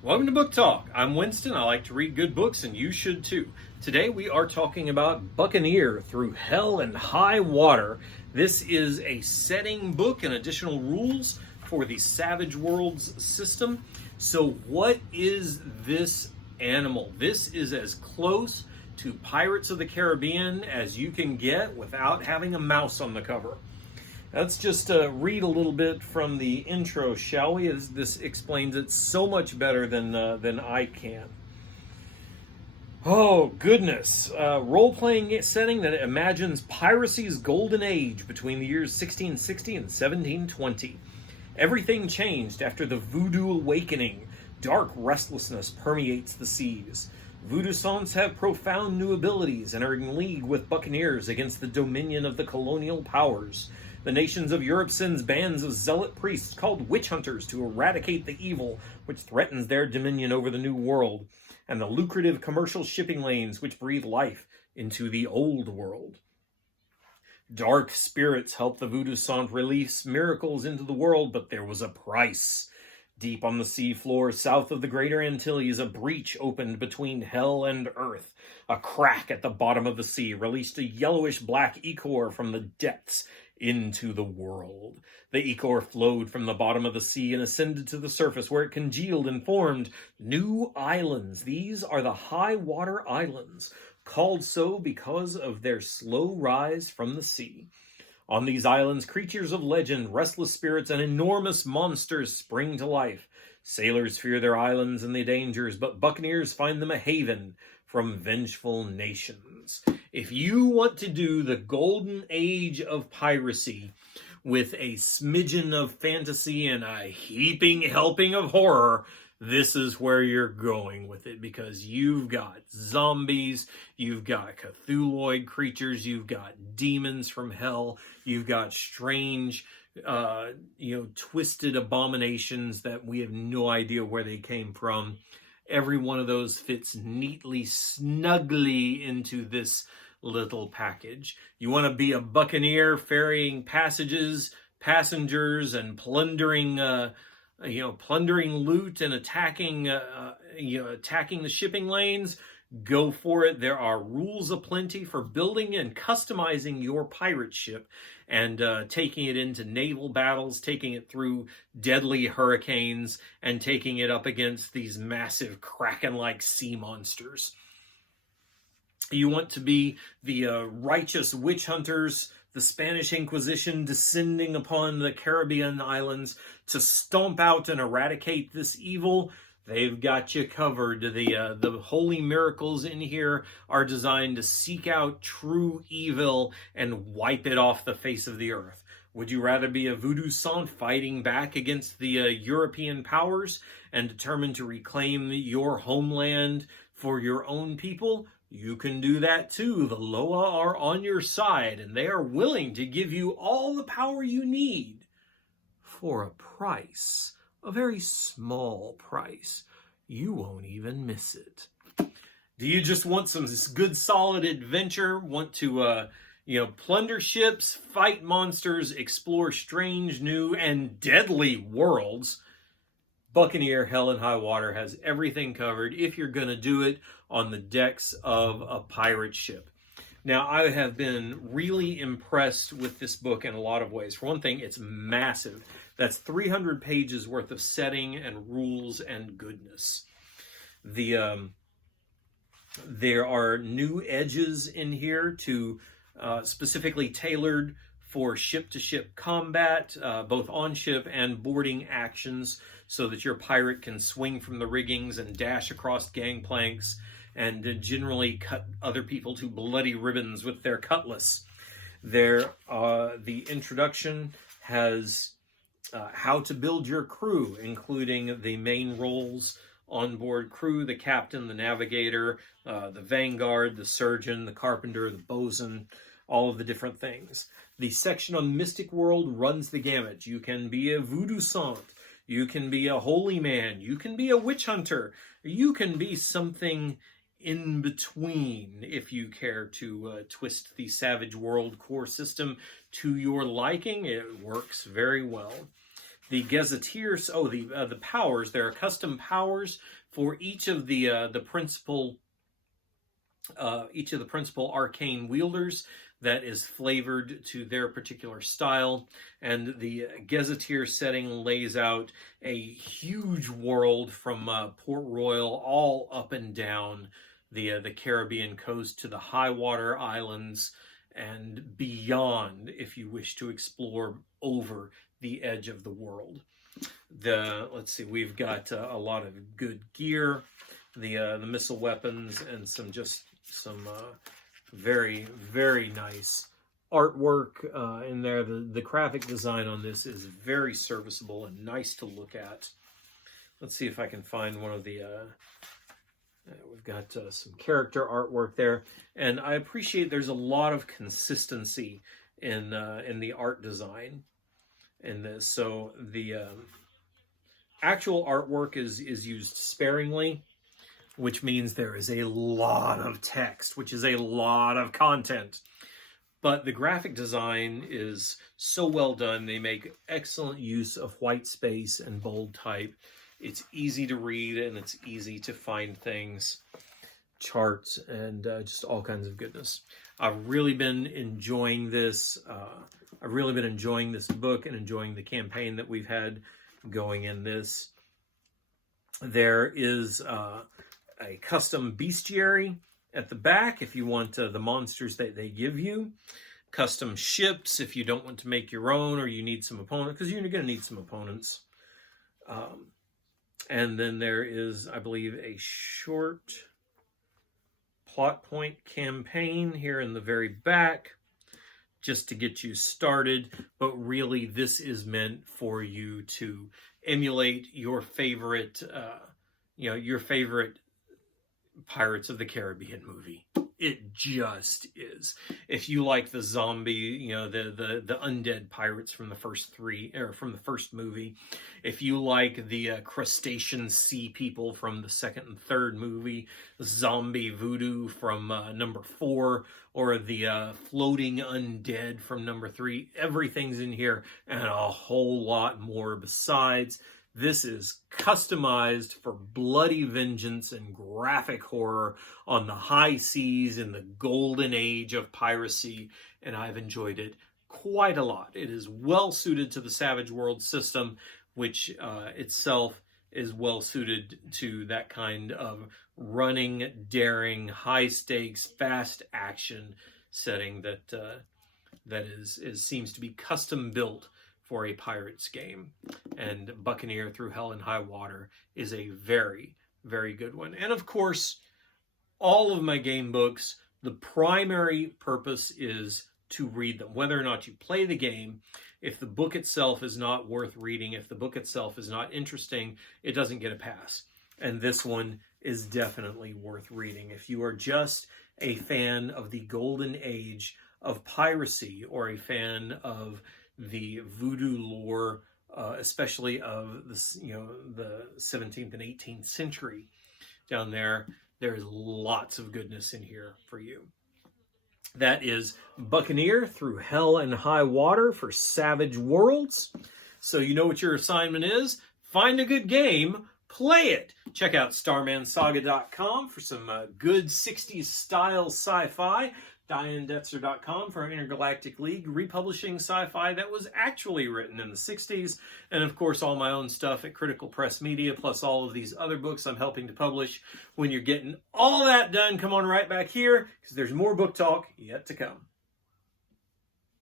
Welcome to Book Talk. I'm Winston. I like to read good books, and you should too. Today we are talking about Buccaneer Through Hell and High Water. This is a setting book and additional rules for the Savage Worlds system. So what is this animal? This is as close to Pirates of the Caribbean as you can get without having a mouse on the cover. Let's just read a little bit from the intro, shall we? As this explains it so much better than I can. Oh, goodness. Role-playing setting that imagines piracy's golden age between the years 1660 and 1720. Everything changed after the Voodoo Awakening. Dark restlessness permeates the seas. Voodoo Saints have profound new abilities and are in league with buccaneers against the dominion of the colonial powers. The nations of Europe sends bands of zealot priests called witch hunters to eradicate the evil which threatens their dominion over the New World, and the lucrative commercial shipping lanes which breathe life into the Old World. Dark spirits help the Voodoo Sant release miracles into the world, but there was a price. Deep on the seafloor, south of the Greater Antilles, a breach opened between hell and earth. A crack at the bottom of the sea released a yellowish-black ichor from the depths into the world. The ichor flowed from the bottom of the sea and ascended to the surface, where it congealed and formed new islands. These are the high water islands, called so because of their slow rise from the sea. On these islands, creatures of legend, restless spirits, and enormous monsters spring to life. Sailors fear their islands and the dangers, but buccaneers find them a haven from vengeful nations. If you want to do the golden age of piracy with a smidgen of fantasy and a heaping helping of horror, this is where you're going with it, because you've got zombies, you've got Cthulhuoid creatures, you've got demons from hell, you've got strange, twisted abominations that we have no idea where they came from. Every one of those fits neatly, snugly into this little package. You want to be a buccaneer ferrying passengers, and plundering loot and attacking the shipping lanes. Go for it. There are rules aplenty for building and customizing your pirate ship and taking it into naval battles, taking it through deadly hurricanes, and taking it up against these massive kraken-like sea monsters. You want to be the righteous witch hunters, the Spanish Inquisition descending upon the Caribbean islands to stomp out and eradicate this evil. They've got you covered. The holy miracles in here are designed to seek out true evil and wipe it off the face of the earth. Would you rather be a voodoo saint fighting back against the European powers and determined to reclaim your homeland for your own people? You can do that too. The Loa are on your side, and they are willing to give you all the power you need for a price. A very small price. You won't even miss it. Do you just want some good solid adventure? Want to plunder ships, fight monsters, explore strange, new, and deadly worlds? Buccaneer Hell and High Water has everything covered if you're going to do it on the decks of a pirate ship. Now, I have been really impressed with this book in a lot of ways. For one thing, it's massive. That's 300 pages worth of setting and rules and goodness. There are new edges in here to specifically tailored for ship-to-ship combat, both on-ship and boarding actions, so that your pirate can swing from the riggings and dash across gangplanks and generally cut other people to bloody ribbons with their cutlass. The introduction has how to build your crew, including the main roles onboard crew, the captain, the navigator, the vanguard, the surgeon, the carpenter, the bosun, all of the different things. The section on Mystic World runs the gamut. You can be a voodoo saint, you can be a holy man, you can be a witch hunter, you can be something in between if you care to twist the Savage World core system to your liking. It works very well. The Gazetteers, the powers. There are custom powers for each of the principal arcane wielders that is flavored to their particular style. And the Gazetteer setting lays out a huge world from Port Royal all up and down the Caribbean coast to the high water islands and beyond, if you wish to explore over the edge of the world. Let's see, we've got a lot of good gear, the missile weapons, and some very, very nice artwork in there. The graphic design on this is very serviceable and nice to look at. Let's see if I can find one of the we've got some character artwork there, and I appreciate there's a lot of consistency in the art design in this. So the actual artwork is used sparingly, which means there is a lot of text, which is a lot of content. But the graphic design is so well done. They make excellent use of white space and bold type. It's easy to read and it's easy to find things, charts, and just all kinds of goodness. I've really been enjoying this. I've really been enjoying this book and enjoying the campaign that we've had going in this. There is a custom bestiary at the back if you want the monsters that they give you. Custom ships if you don't want to make your own or you need some opponents, because you're going to need some opponents. And then there is, I believe, a short plot point campaign here in the very back, just to get you started. But really, this is meant for you to emulate your favorite, your favorite Pirates of the Caribbean movie. It just is. If you like the zombie, the undead pirates from the first movie, if you like the crustacean sea people from the second and third movie, zombie voodoo from number 4, or the floating undead from number 3, everything's in here and a whole lot more besides. This is customized for bloody vengeance and graphic horror on the high seas in the golden age of piracy, and I've enjoyed it quite a lot. It is well suited to the Savage World system, which itself is well suited to that kind of running, daring, high stakes, fast action setting that seems to be custom built for a Pirates game. And Buccaneer Through Hell and High Water is a very, very good one. And of course, all of my game books, the primary purpose is to read them. Whether or not you play the game, if the book itself is not worth reading, if the book itself is not interesting, it doesn't get a pass. And this one is definitely worth reading. If you are just a fan of the golden age of piracy, or a fan of the voodoo lore, especially of the 17th and 18th century down there, there's lots of goodness in here for you. That is Buccaneer Through Hell and High Water for Savage Worlds. So you know what your assignment is. Find a good game, play it. Check out StarmanSaga.com for some good 60s style sci-fi. DianeDetzer.com for our Intergalactic League, republishing sci-fi that was actually written in the 60s. And of course, all my own stuff at Critical Press Media, plus all of these other books I'm helping to publish. When you're getting all that done, come on right back here, because there's more book talk yet to come.